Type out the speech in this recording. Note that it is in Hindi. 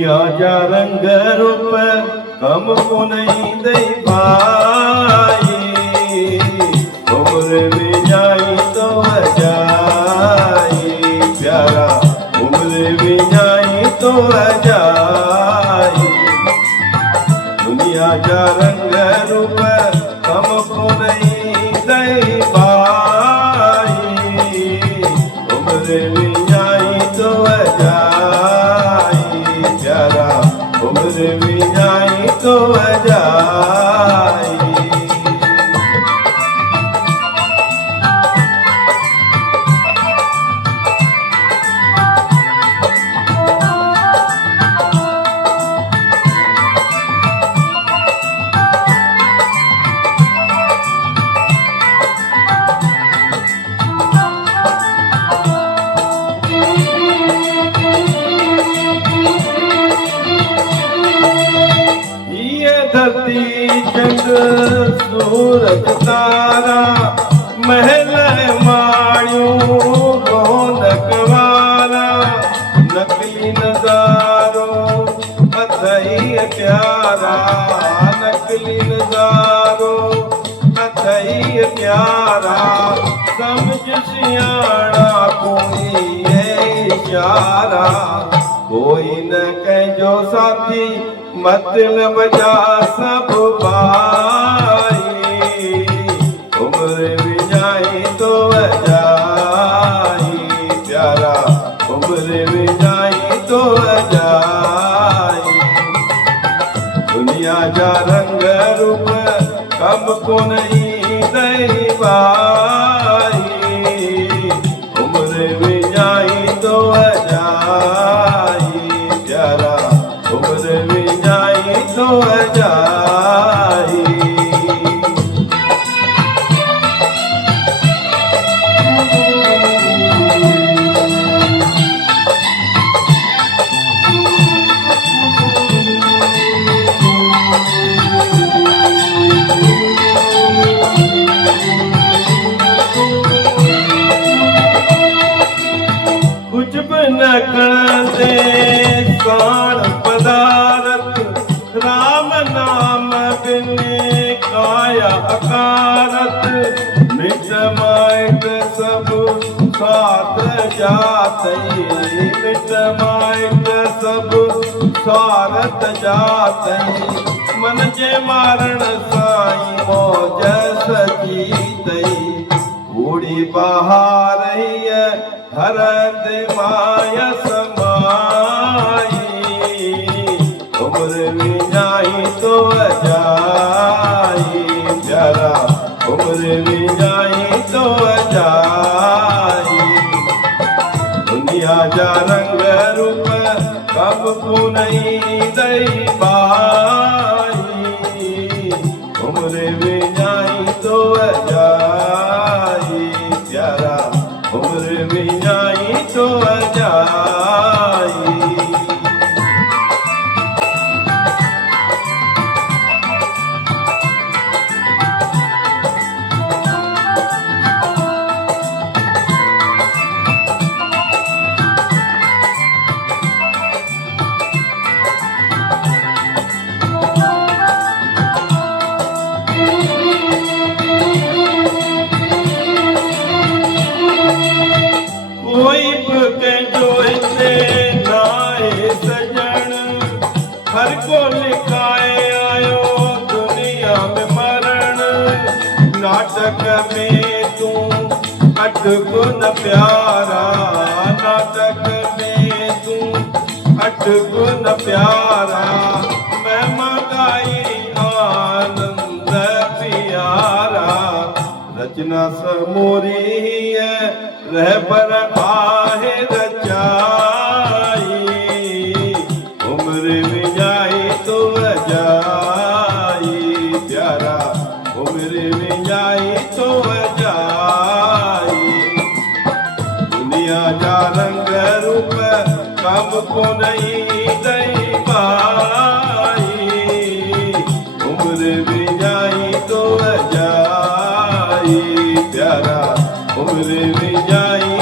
दुनिया जा रंग रूप कम को नहीं दई भाई, उम्र में जाई तो जाई प्यारा, उम्र में जाई तो जाई। दुनिया जा रंग रूप कम को नहीं दई भाई, उम्र में जाई तो जाई प्यारा, उम्र में जाई तो जाई। धरती चंद सूरज तारा महल माड़ियों रौनक वारा, नकली नजारो अथई प्यारा, नकली नजारो अथई प्यारा। समझ सियाणा कोई है इशारा, कोई न कहो साथी मतलब जा सब भाई, उम्र भी जाई तो जाई प्यारा, उम्र भी जाई तो जाई। दुनिया जा रंग रूप कब को नहीं दई भाई, उम्र भी जाई तो जाई प्यारा, उम्र भी जाई तो जाई। कुछ भी न करते साण पदारथ, राम नाम बिन काया अकारत। मिट माइट सब साथ जातई, मिट माइट सब स्वार्थ जातई। मन जे मारण साईं मौज सजीतई, बूढ़ी बहार हरद माया समाई, उम्र में जाई तो जाई प्यारा, उम्र में जाई तो जाई। दुनिया जा रंग रूप कब को नहीं दई भाई, उम्र में जाई तो जाई प्यारा, उम्र में जाई तो जाई। कोई के जो इतने नाए सजन, हर को लिखाए आयो दुनिया में मरण। नाटक में तू अटको न प्यारा, नाटक में तू अटको न प्यारा। मैं मगाई आनंद प्यारा, रचना समोरी है रह पर आहे रचाई, उम्र में जाई तो जाई प्यारा, उम्र में जाई तो जाई। दुनिया जा रंग रूप कब को नहीं दई भाई, उम्र में जाई तो जाई प्यारा, उम्र में जाई